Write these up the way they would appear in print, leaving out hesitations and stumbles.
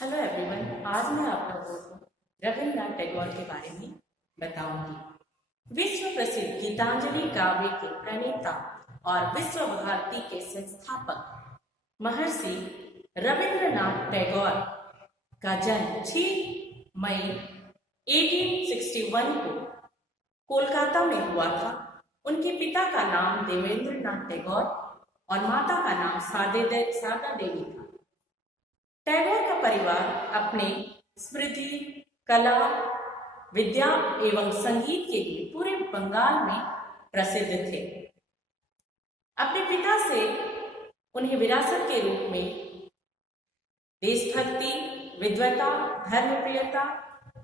Hello everyone. आज मैं आप लोगों को रविन्द्रनाथ टैगोर के बारे में बताऊंगी। विश्व प्रसिद्ध गीतांजलि काव्य के प्रणेता और विश्व भारती के संस्थापक महर्षि रविन्द्रनाथ टैगोर का जन्म 6 मई 1861 को कोलकाता में हुआ था। उनके पिता का नाम देवेंद्रनाथ टैगोर और माता का नाम शारदा देवी था। टैगोर का परिवार अपने स्मृति, कला, विद्या एवं संगीत के लिए पूरे बंगाल में प्रसिद्ध थे। अपने पिता से उन्हें विरासत के रूप में देशभक्ति, विद्वता, धर्मप्रियता,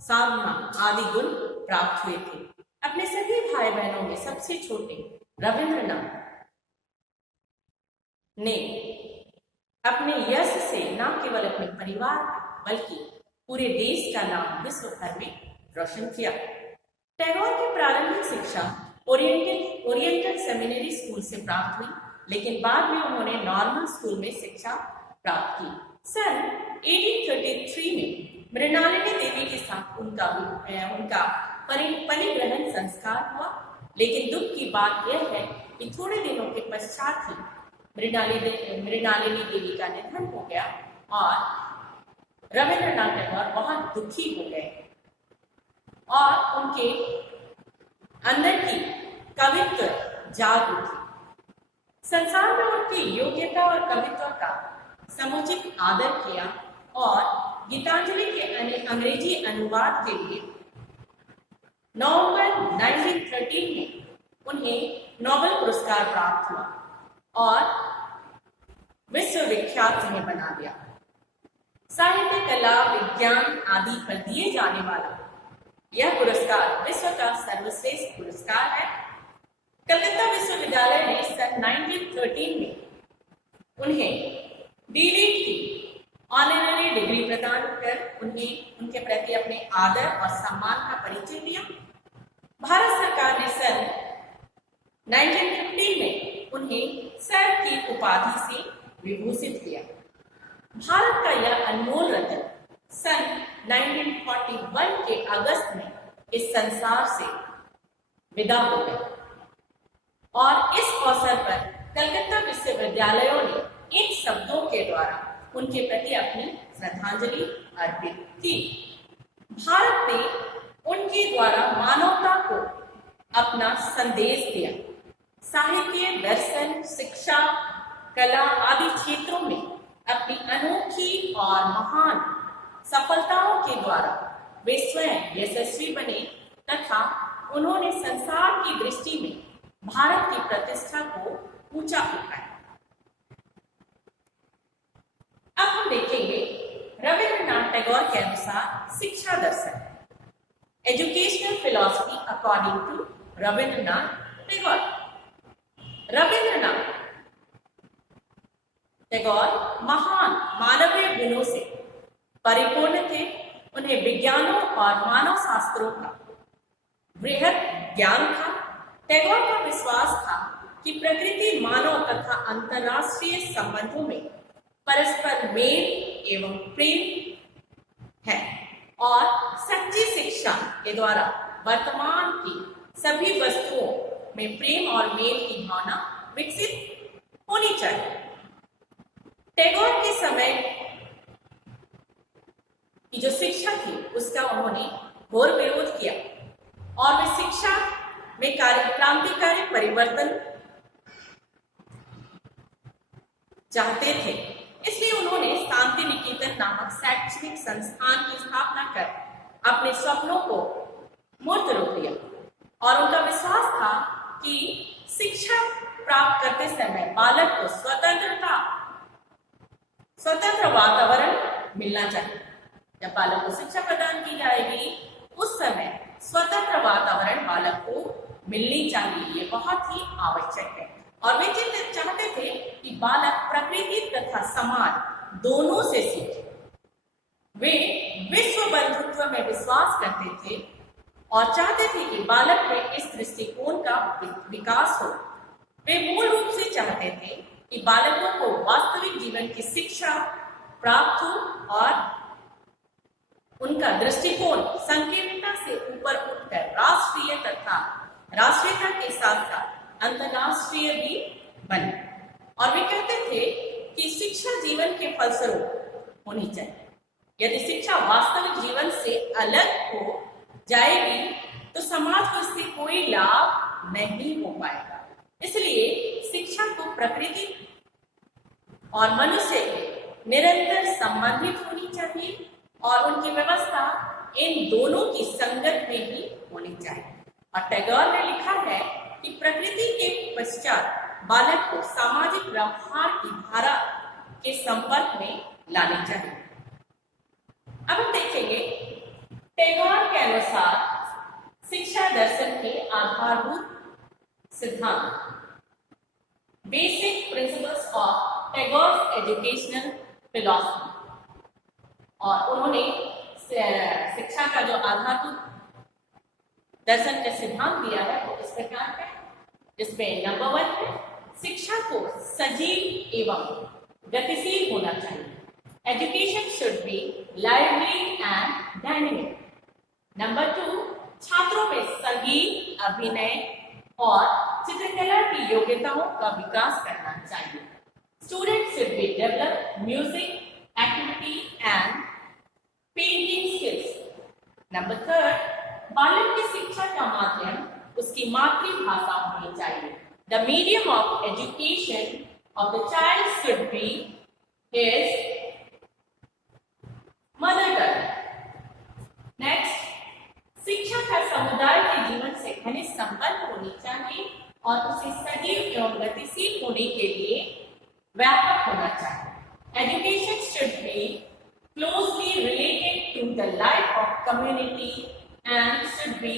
साधना आदि गुण प्राप्त हुए थे। अपने सभी भाई बहनों में सबसे छोटे रविन्द्रनाथ ने अपने यश से न केवल अपने परिवार बल्कि पूरे देश का नाम विश्व भर में रोशन किया। टैगोर की प्रारंभिक शिक्षा ओरिएंटल सेमिनरी स्कूल से प्राप्त हुई, लेकिन बाद में उन्होंने नॉर्मल स्कूल में शिक्षा प्राप्त की। सन 1833 में मृणालिनी देवी के साथ उनका परिग्रहण संस्कार हुआ, लेकिन दुख की बात यह है कि थोड़े दिनों के पश्चात ही मृणालिनी देवी का निधन हो गया और रविन्द्रनाथ टैगोर बहुत दुखी हो गए और उनके अंदर की कवित्व जाग उठी। संसार में उनकी योग्यता और कवित्व का समुचित आदर किया और गीतांजलि के अंग्रेजी अनुवाद के लिए नवंबर 1913 में उन्हें नोबेल पुरस्कार प्राप्त हुआ और विश्व विख्यात उन्हें बना दिया। साहित्य, कला, विज्ञान आदि पर दिए जाने वाला यह पुरस्कार विश्व का सर्वश्रेष्ठ पुरस्कार है। कलकत्ता विश्वविद्यालय ने सन 1913 में उन्हें डीलिट की ऑनररी डिग्री प्रदान कर उन्हें उनके प्रति अपने आदर और सम्मान का परिचय दिया। भारत सरकार ने सन 1915 में उन्हें सर की उपाधि से विभूषित किया। भारत का यह अनमोल रत्न सन 1941 के अगस्त में इस संसार से विदा हो गया और इस अवसर पर कलकत्ता विश्वविद्यालयों ने इन शब्दों के द्वारा उनके प्रति अपनी श्रद्धांजलि अर्पित की। भारत ने उनके द्वारा मानवता को अपना संदेश दिया। साहित्य, दर्शन, शिक्षा, कला आदि क्षेत्रों में अपनी अनोखी और महान सफलताओं के द्वारा वे स्वयं यशस्वी बने तथा उन्होंने संसार की दृष्टि में भारत की प्रतिष्ठा को ऊंचा उठाया। अब हम देखेंगे रविन्द्रनाथ टैगोर के अनुसार शिक्षा दर्शन, educational philosophy according to Rabindranath Tagore. Rabindranath Tagore महान मानवीय गुणों से परिपूर्ण थे। उन्हें विज्ञानों और मानव शास्त्रों का बृहद ज्ञान था। टैगोर का विश्वास था कि प्रकृति, मानव तथा अंतर्राष्ट्रीय संबंधों में परस्पर मेल एवं प्रेम है और सच्ची शिक्षा के द्वारा वर्तमान की सभी वस्तुओं में प्रेम और मेल की भावना विकसित होनी चाहिए। टैगोर के समय की जो शिक्षा थी उसका उन्होंने घोर विरोध किया और वे शिक्षा में क्रांतिकारी परिवर्तन चाहते थे। इसलिए उन्होंने शांति निकेतन नामक शैक्षणिक संस्थान की स्थापना कर अपने स्वप्नों को मूर्त रूप दिया और उनका विश्वास था कि शिक्षा प्राप्त करते समय बालक को स्वतंत्र वातावरण मिलना चाहिए। जब बालक को शिक्षा प्रदान की जाएगी उस समय स्वतंत्र वातावरण बालक को मिलनी चाहिए, ये बहुत ही आवश्यक है। और वे चाहते थे कि बालक प्रकृति तथा समाज दोनों से सीखे। वे विश्व बंधुत्व में विश्वास करते थे और चाहते थे कि बालक में इस दृष्टिकोण का विकास हो। वे मूल रूप से चाहते थे कि बालकों को वास्तविक जीवन की शिक्षा प्राप्त हो और उनका दृष्टिकोण संकीर्णता से ऊपर उठकर राष्ट्रीयता के साथ साथ अंतरराष्ट्रीय भी बने। और वे कहते थे कि शिक्षा जीवन के फलस्वरूप होनी चाहिए। यदि शिक्षा वास्तविक जीवन से अलग हो जाएगी तो समाज को इससे कोई लाभ नहीं हो पाएगा। इसलिए शिक्षा को प्रकृति और मनुष्य के निरंतर संबंधित होनी चाहिए और उनकी व्यवस्था इन दोनों की संगत में ही होनी चाहिए। और टैगोर ने लिखा है कि प्रकृति के पश्चात बालक को सामाजिक व्यवहार की धारा के संपर्क में लानी चाहिए। अब हम देखेंगे टैगोर के अनुसार शिक्षा दर्शन के आधारभूत सिद्धांत, basic principles of Tagore's educational philosophy. और उन्होंने शिक्षा का जो आधारभूत दर्शन का सिद्धांत दिया है वो इस प्रकार है, जिसमें नंबर 1 है शिक्षा को सजीव एवं गतिशील होना चाहिए। Education should be lively and dynamic. Number 2 छात्रों में संगीत, अभिनय और चित्रकला की योग्यताओं का विकास करना चाहिए। Student should be develop music, activity and painting skills. Number 3 बालक की शिक्षा का माध्यम उसकी मातृभाषा होनी चाहिए। The medium of education of the child should be his mother tongue. Next, शिक्षा का समुदाय के जीवन से घनिष्ठ संबंध होनी चाहिए और उसे सजीव एवं गतिशील होने के लिए व्यापक होना चाहिए। Education should be closely related to the life of community and should be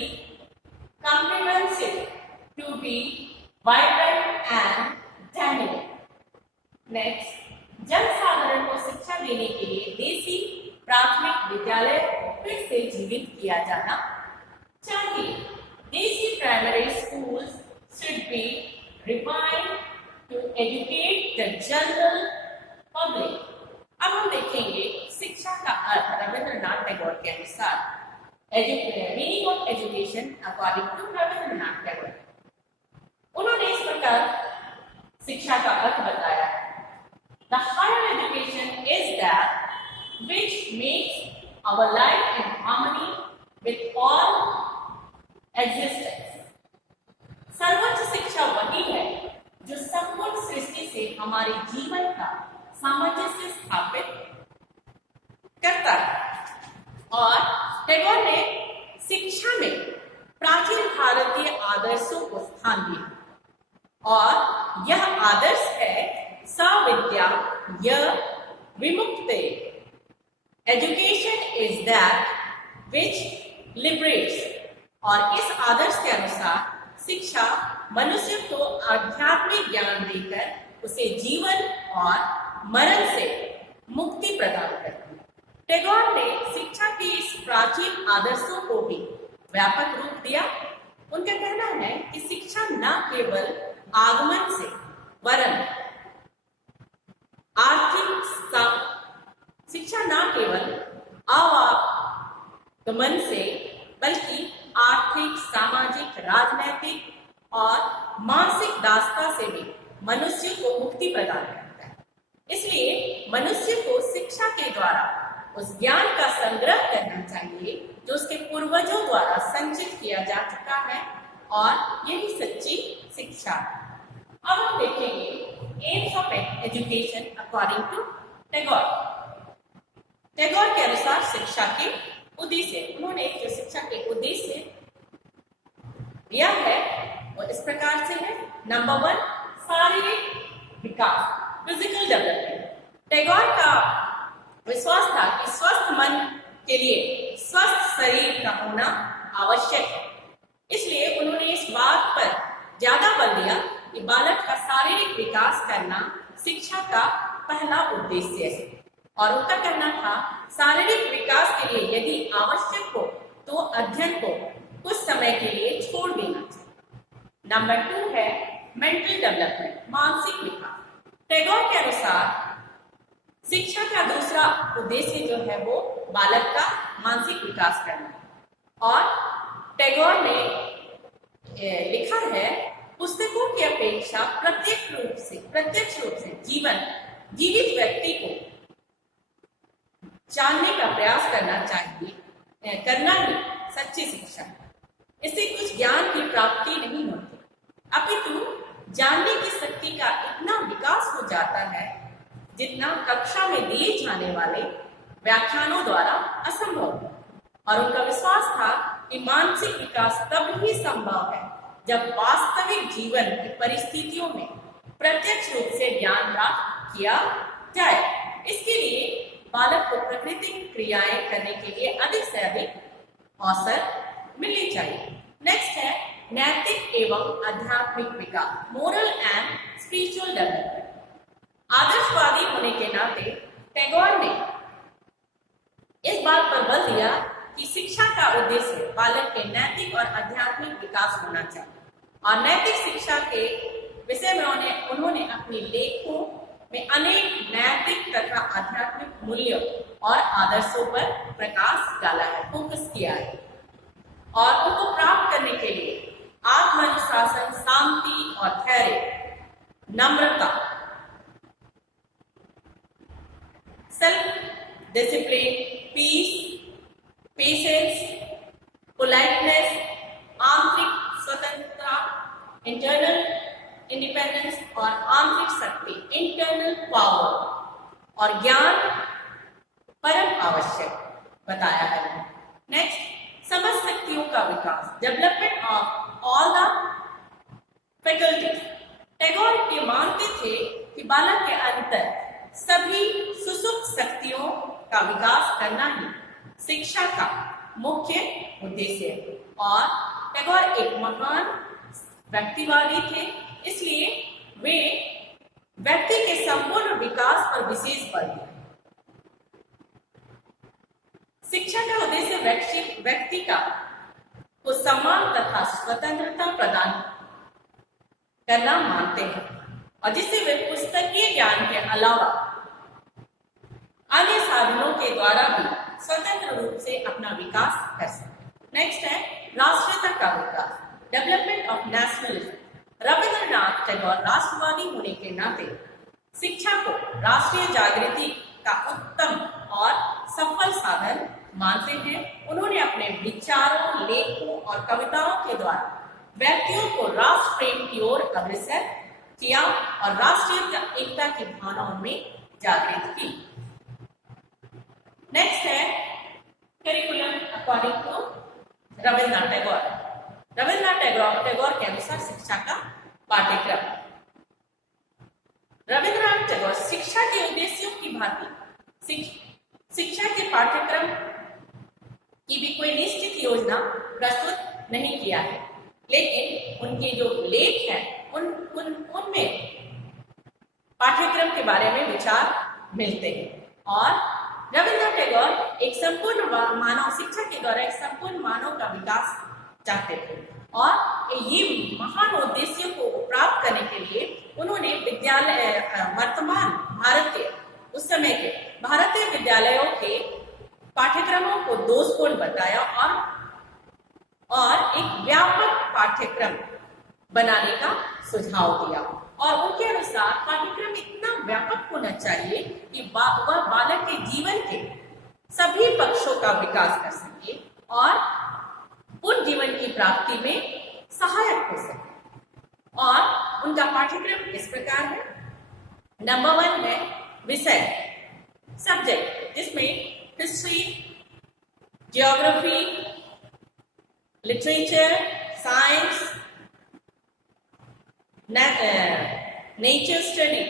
comprehensive to be vibrant and dynamic. Next, जन साधारण को शिक्षा देने के लिए देसी प्राथमिक विद्यालय को फिर से जीवित किया जाना चाहिए। देसी primary schools should be revived to educate the general public. अब हम देखेंगे शिक्षा का अर्थ रविंद्रनाथ टैगोर के अनुसार, meaning of education according to Rabindranath Tagore. उन्होंने इस प्रकार शिक्षा का अर्थ बताया, the higher education is that which makes our life in harmony with all existence. सर्वोच्च शिक्षा वही है जो संपूर्ण सृष्टि से हमारे जीवन का सामंजस्य स्थापित करता है। और टैगोर ने शिक्षा में प्राचीन भारतीय आदर्शों को स्थान दिया और यह आदर्श है सविद्या य विमुक्ते। Education is that which liberates. और इस आदर्श के अनुसार शिक्षा मनुष्य को आध्यात्मिक ज्ञान देकर उसे जीवन और मरण से मुक्ति प्रदान करती है। टैगोर ने शिक्षा के इस प्राचीन आदर्शों को भी व्यापक रूप दिया। उनका कहना है कि शिक्षा न केवल आगमन से वरन शिक्षा न केवल आवागमन से बल्कि आर्थिक, सामाजिक, राजनैतिक और मानसिक दासता से भी मनुष्य को मुक्ति प्रदान करता है। इसलिए मनुष्य को शिक्षा के द्वारा उस ज्ञान का संग्रह करना चाहिए जो उसके पूर्वजों द्वारा संचित किया जा चुका है और यही सच्ची शिक्षा है। अब हम देखेंगे aims of education according to Tagore. Tagore के अनुसार शिक्षा के उद्देश्य, उन्होंने जो शिक्षा के उद्देश्य दिया है वो इस प्रकार से है। नंबर 1 शारीरिक विकास, फिजिकल डेवलपमेंट। टैगोर का विश्वास था कि स्वस्थ मन के लिए स्वस्थ शरीर का होना आवश्यक है। इसलिए उन्होंने इस बात पर ज्यादा बल दिया कि बालक का शारीरिक विकास करना शिक्षा का पहला उद्देश्य है। और उनका कहना था शारीरिक विकास के लिए यदि आवश्यक हो तो अध्ययन को कुछ समय के लिए छोड़ देना चाहिए। नंबर 2 है मेंटल डेवलपमेंट, मानसिक विकास। टैगोर के अनुसार शिक्षा का दूसरा उद्देश्य जो है वो बालक का मानसिक विकास करना है। और टैगोर ने लिखा है, पुस्तकों की अपेक्षा प्रत्यक्ष रूप से जीवित व्यक्ति को जानने का प्रयास करना ही सच्ची शिक्षा है। इससे कुछ ज्ञान की प्राप्ति नहीं होती, अपितु जानने की शक्ति का इतना विकास हो जाता है जितना कक्षा में दिए जाने वाले व्याख्यानों द्वारा असंभव है। और उनका विश्वास था कि मानसिक विकास तब ही संभव है जब वास्तविक जीवन की परिस्थितियों में प्रत्यक्ष रूप से ज्ञान प्राप्त किया जाए। इसके लिए बालक को प्राकृतिक क्रियाएं करने के लिए अधिक से अधिक अवसर मिलने चाहिए। नेक्स्ट है नैतिक एवं आध्यात्मिक विकास, मोरल एंड स्पिरिचुअल डेवलपमेंट। आदर्शवादी होने के नाते टैगोर ने इस बात पर बल दिया कि शिक्षा का उद्देश्य बालक के नैतिक और आध्यात्मिक विकास होना चाहिए। और नैतिक शिक्षा के विषय में उन्होंने अपने लेखों में अनेक नैतिक तथा आध्यात्मिक मूल्यों और आदर्शों पर प्रकाश डाला है, फोकस किया है। और उनको प्राप्त करने के लिए आत्मानुशासन, शांति और धैर्य, नम्रता, self discipline, peace, patience, politeness, आंतरिक स्वतंत्रता, इंटरनल इंडिपेंडेंस और आंतरिक शक्ति, इंटरनल पावर और ज्ञान परम आवश्यक बताया है। नेक्स्ट, समझ शक्तियों का विकास, development of all the faculties. Tagore ये मानते थे कि बालक के अंदर सभी सुसुप्त शक्तियों का विकास करना ही शिक्षा का मुख्य उद्देश्य है। और टैगोर एक महान व्यक्तिवादी थे, इसलिए वे व्यक्ति के संपूर्ण विकास पर विशेष बल दिया। शिक्षा का उद्देश्य व्यक्ति को सम्मान तथा स्वतंत्रता प्रदान करना मानते हैं, और जिससे वे पुस्तकीय ज्ञान के अलावा अन्य साधनों के द्वारा भी स्वतंत्र रूप से अपना विकास कर सके। नेक्स्ट है राष्ट्रीयता का विकास, development of nationalism. Rabindranath Tagore राष्ट्रवादी होने के नाते शिक्षा को राष्ट्रीय जागृति का उत्तम और सफल साधन मानते हैं। उन्होंने अपने विचारों, लेखों और कविताओं के द्वारा व्यक्तियों को राष्ट्र प्रेम की ओर अग्रसर किया और राष्ट्रीय एकता की भावनाओं में जागृत की। नेक्स्ट है curriculum according to Rabindranath Tagore. Rabindranath Tagore के अनुसार शिक्षा का पाठ्यक्रम। रविंद्रनाथ टैगोर शिक्षा के उद्देश्यों की भांति शिक्षा के पाठ्यक्रम की भी कोई निश्चित योजना प्रस्तुत नहीं किया है, लेकिन उनके जो लेख हैं उनमें पाठ्यक्रम के बारे में विचार मिलते हैं। और रविंद्रनाथ टैगोर एक संपूर्ण मानव शिक्षा के द्वारा एक संपूर्ण मानव का विकास चाहते थे, और ये महान उद्देश्यों को प्राप्त करने के लिए उन्होंने वर्तमान भारत के उस समय के भारतीय विद्यालयों के पाठ्यक्रमों को दोषपूर्ण बताया और एक व्यापक पाठ्यक्रम बनाने का सुझाव दिया। और उनके अनुसार पाठ्यक्रम इतना व्यापक होना चाहिए कि वह बालक के जीवन के सभी पक्षों का विकास कर सके और उन जीवन की प्राप्ति में सहायक हो सके। और उनका पाठ्यक्रम इस प्रकार है। नंबर 1 है विषय, सब्जेक्ट, जिसमें history, geography, literature, science, nature study,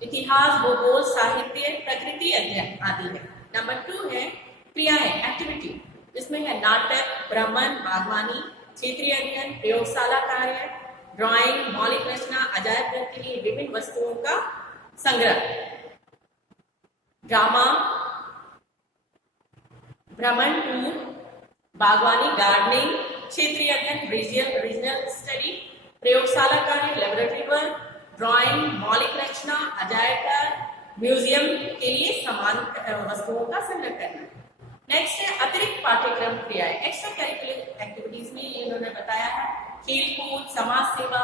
इतिहास, भूगोल, साहित्य, प्रकृति अध्ययन आदि है। नंबर 2 है क्रियाएं, एक्टिविटी, जिसमें है नाटक, भ्रमण, बागवानी, क्षेत्रीय अध्ययन, प्रयोगशाला कार्य, ड्राइंग, मौलिक रचना, अजायब घर के लिए विभिन्न वस्तुओं का संग्रह, ड्रामा, भ्रमण, टूर, बागवानी, गार्डनिंग, क्षेत्रीय अध्ययन, रीजनल स्टडी, प्रयोगशाला कार्य, लेबोरेटरी वर्क, ड्राइंग, मौलिक रचना, अजायब घर, म्यूजियम के लिए समान वस्तुओं का संग्रह करना। नेक्स्ट है अतिरिक्त पाठ्यक्रम क्रियाएं, एक्स्ट्रा करिकुलर एक्टिविटीज में ये इन्होंने बताया है खेलकूद, समाज सेवा,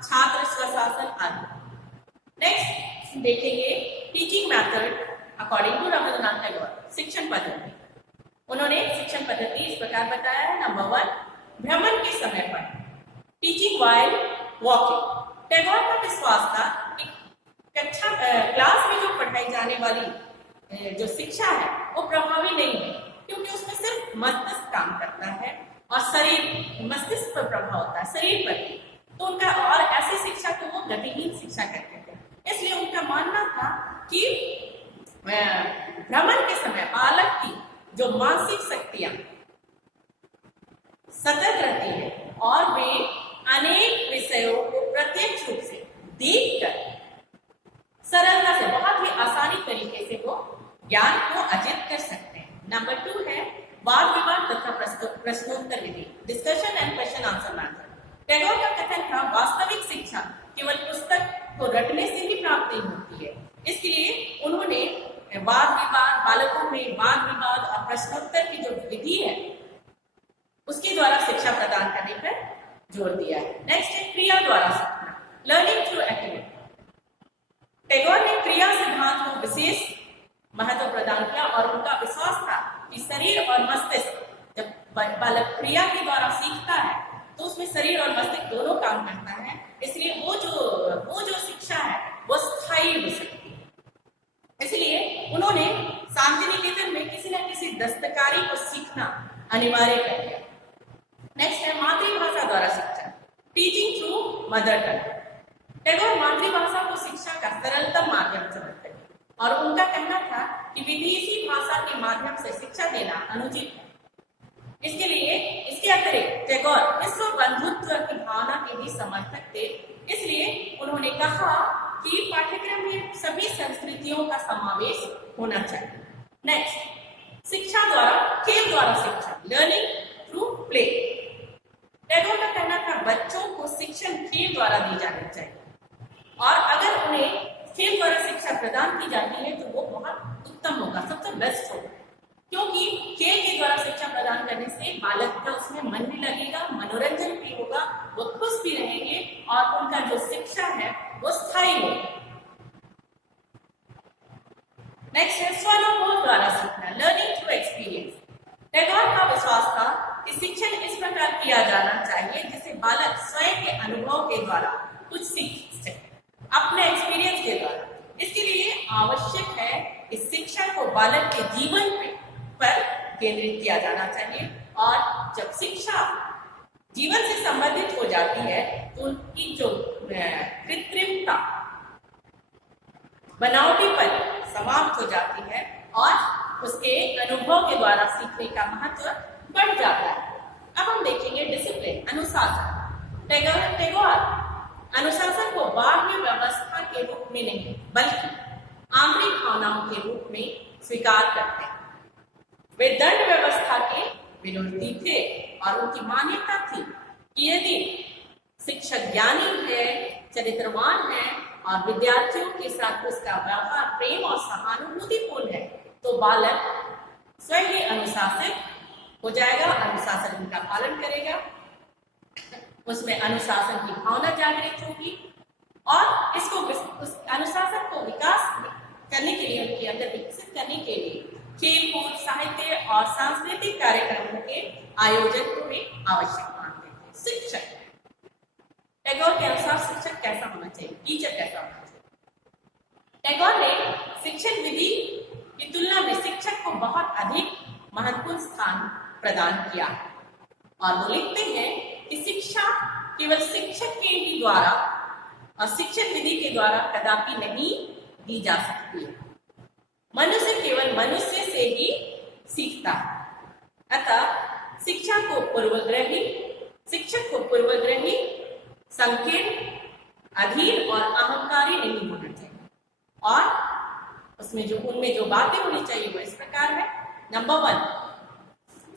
छात्र स्वशासन आदि। नेक्स्ट देखेंगे teaching method according to Rabindranath Tagore, शिक्षण पद्धति। उन्होंने शिक्षण पद्धति इस प्रकार बताया है। नंबर 1, भ्रमण के समय पर, टीचिंग व्हाइल वॉकिंग। टैगोर का विश्वास था कि कक्षा क्लास में जो पढ़ाई जाने वाली जो शिक्षा है वो प्रभावी नहीं है, क्योंकि उसमें सिर्फ मस्तिष्क काम करता है और शरीर, मस्तिष्क पर प्रभाव होता है शरीर पर। तो उनका, और ऐसी शिक्षा को वो गतिहीन शिक्षा कहते थे। इसलिए उनका मानना था कि भ्रमण के समय बालक की जो मानसिक शक्तियां सतत रहती है और वे अनेक विषयों को प्रत्यक्ष रूप से देखकर सरलता से, बहुत ही आसानी तरीके से वो ज्ञान को अर्जित कर सकते हैं। नंबर 2 है वाद विवाद तथा प्रश्नोत्तर विधि, discussion and question answer method. Tagore का कथन था वास्तविक शिक्षा केवल पुस्तक को रटने से ही प्राप्त नहीं होती है। इसलिए उन्होंने वाद विवाद, बालकों में वाद विवाद और प्रश्नोत्तर की जो विधि है उसके द्वारा शिक्षा प्रदान करने पर जोर दिया है। नेक्स्ट है क्रिया द्वारा सीखना, लर्निंग थ्रू एक्टिविटी। टैगोर ने क्रिया सिद्धांत को विशेष महत्व प्रदान किया और उनका विश्वास था कि शरीर और मस्तिष्क, जब बालक क्रिया के द्वारा सीखता है तो उसमें शरीर और मस्तिष्क दोनों काम करता है। इसलिए वो जो शिक्षा है वो स्थायी हो सकती है। इसलिए उन्होंने शांति निकेतन में किसी न किसी दस्तकारी को सीखना अनिवार्य कर दिया। नेक्स्ट है मातृभाषा द्वारा शिक्षा, teaching through mother tongue. Tagore मातृभाषा को शिक्षा का सरलतम माध्यम समझते हैं और उनका कहना था कि विदेशी भाषा के माध्यम से शिक्षा देना अनुचित है। इसके अतिरिक्त टैगोर विश्व बंधुत्व की भावना के भी समर्थक थे। इसलिए उन्होंने कहा कि पाठ्यक्रम में सभी संस्कृतियों का समावेश होना चाहिए। नेक्स्ट, शिक्षा द्वारा, खेल द्वारा शिक्षा, लर्निंग थ्रू प्ले। टैगोर का कहना था बच्चों को शिक्षण खेल द्वारा दी जानी चाहिए और अगर उन्हें खेल द्वारा शिक्षा प्रदान की जाती है तो वो बहुत उत्तम होगा, सबसे बेस्ट होगा, क्योंकि खेल के द्वारा शिक्षा प्रदान करने से बालक का उसमें मन भी लगेगा, मनोरंजन भी होगा, वो खुश भी रहेंगे और उनका जो शिक्षा है वो स्थायी होगी। नेक्स्ट है स्वानुभव द्वारा सीखना, लर्निंग थ्रू एक्सपीरियंस। टैगोर का विश्वास था कि शिक्षण इस प्रकार किया जाना चाहिए जिससे बालक स्वयं के अनुभव के द्वारा कुछ सीख सके, अपने एक्सपीरियंस के द्वारा। इसके लिए आवश्यक है कि शिक्षा को बालक के जीवन पर केंद्रित किया जाना चाहिए और जब शिक्षा जीवन से संबंधित हो जाती है तो उनकी जो कृत्रिमता, बनावटीपन समाप्त हो जाती है और उसके अनुभव के द्वारा सीखने का महत्व बढ़ जाता है। अब हम देखेंगे डिसिप्लिन, अनुशासन। टैगोर अनुशासन को बाह्य व्यवस्था के रूप में नहीं बल्कि आंतरिक भावनाओं के रूप में स्वीकार करते हैं। वे दंड व्यवस्था के विरोधी थे और उनकी मान्यता थी कि यदि शिक्षक ज्ञानी है, चरित्रवान है और विद्यार्थियों के साथ उसका व्यवहार प्रेम और सहानुभूतिपूर्ण है तो बालक स्वयं ही अनुशासित हो जाएगा, अनुशासन का पालन करेगा, उसमें अनुशासन की भावना जागृत होगी और इसको उस अनुशासन को विकास करने के लिए, उनके अंदर विकसित करने के लिए खेल-कूद, साहित्य और सांस्कृतिक कार्यक्रमों के आयोजन को भी आवश्यक मानते हैं। शिक्षक, टैगोर के अनुसार शिक्षक कैसा होना चाहिए, टीचर कैसा होना चाहिए। टैगोर ने शिक्षण विधि की तुलना में शिक्षक को बहुत अधिक महत्वपूर्ण स्थान प्रदान किया और वो लिखते हैं कि शिक्षा केवल शिक्षक के ही द्वारा और शिक्षण विधि के द्वारा कदापि नहीं दी जा सकती है। मनुष्य केवल मनुष्य से ही सीखता है। अतः शिक्षक को पूर्वग्रही, संकीर्ण, अधीर और अहंकारी नहीं होना चाहिए और उनमें जो बातें होनी चाहिए वो इस प्रकार है। नंबर 1,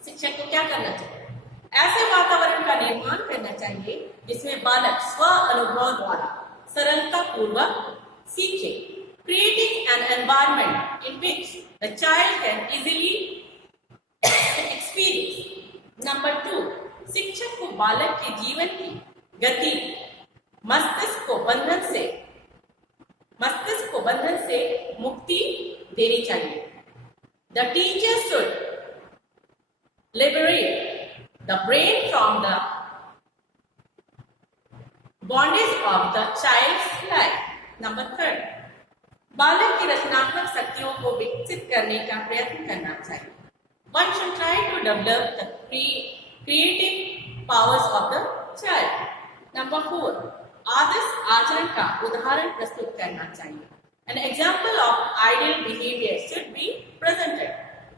शिक्षक को क्या करना चाहिए? ऐसे वातावरण का निर्माण करना चाहिए जिसमें बालक स्व अनुभव द्वारा सरलता पूर्वक सीखे। Creating an environment in which the child can easily experience. Number 2, शिक्षक को बालक के जीवन की गति मस्तिष्क को बंधन से मुक्ति देनी चाहिए. The teacher should liberate the brain from the bondage of the child's life. Number 3, बालक की रचनात्मक शक्तियों को विकसित करने का प्रयत्न करना चाहिए. One should try to develop the creative powers of the child. Number 4, आदर्श आचरण का उदाहरण प्रस्तुत करना चाहिए. An example of ideal behavior should be presented.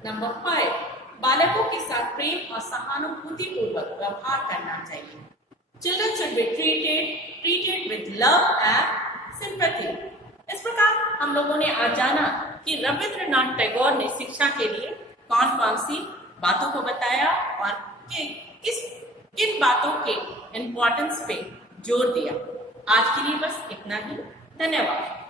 Number 5, बालकों के साथ प्रेम और सहानुभूति पूर्वक व्यवहार करना चाहिए. Children should be treated with love and sympathy. इस प्रकार हम लोगों ने आज जाना कि रविंद्रनाथ टैगोर ने शिक्षा के लिए कौन कौन सी बातों को बताया और किन बातों के इम्पोर्टेंस पे जोर दिया. आज के लिए बस इतना ही. धन्यवाद.